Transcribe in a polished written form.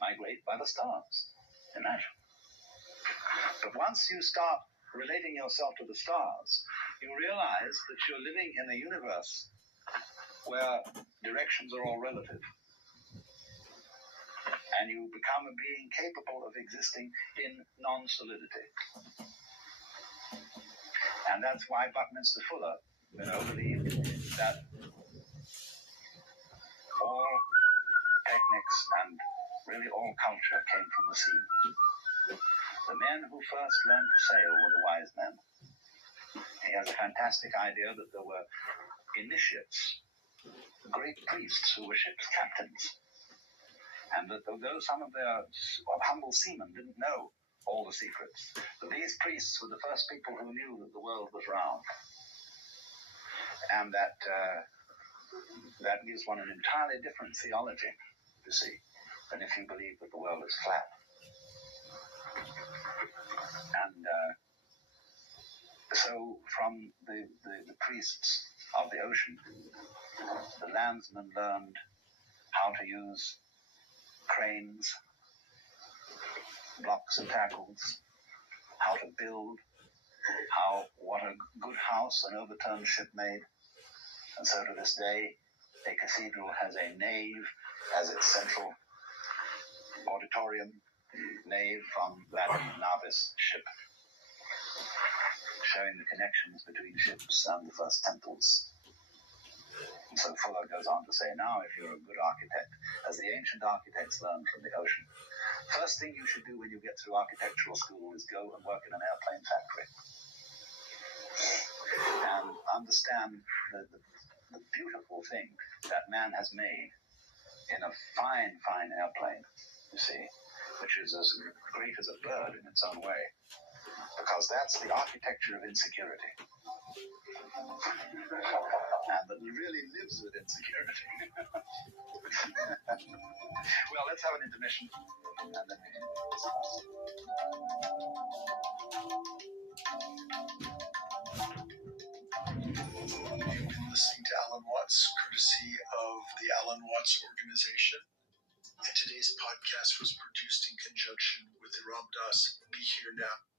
migrate by the stars. Imagine. But once you start relating yourself to the stars, you realize that you're living in a universe where directions are all relative. And you become a being capable of existing in non-solidity. And that's why Buckminster Fuller, believed that all techniques and really all culture came from the sea. The men who first learned to sail were the wise men. He has a fantastic idea that there were initiates, great priests who were ship's captains, and that though some of their humble seamen didn't know all the secrets, that these priests were the first people who knew that the world was round, and that gives one an entirely different theology, you see, than if you believe that the world is flat. And so from the priests of the ocean, the landsmen learned how to use cranes, blocks and tackles, how to build, what a good house an overturned ship made. And so to this day, a cathedral has a nave as its central auditorium, nave from Latin navis, ship, showing the connections between ships and the first temples. And so Fuller goes on to say, now if you're a good architect, as the ancient architects learned from the ocean, first thing you should do when you get through architectural school is go and work in an airplane factory. And understand the beautiful thing that man has made in a fine, fine airplane, you see, which is as great as a bird in its own way, because that's the architecture of insecurity. And that really lives with insecurity. Well, let's have an intermission, and then we can You've been listening to Alan Watts, courtesy of the Alan Watts Organization. And today's podcast was produced in conjunction with the Ram Dass Be Here Now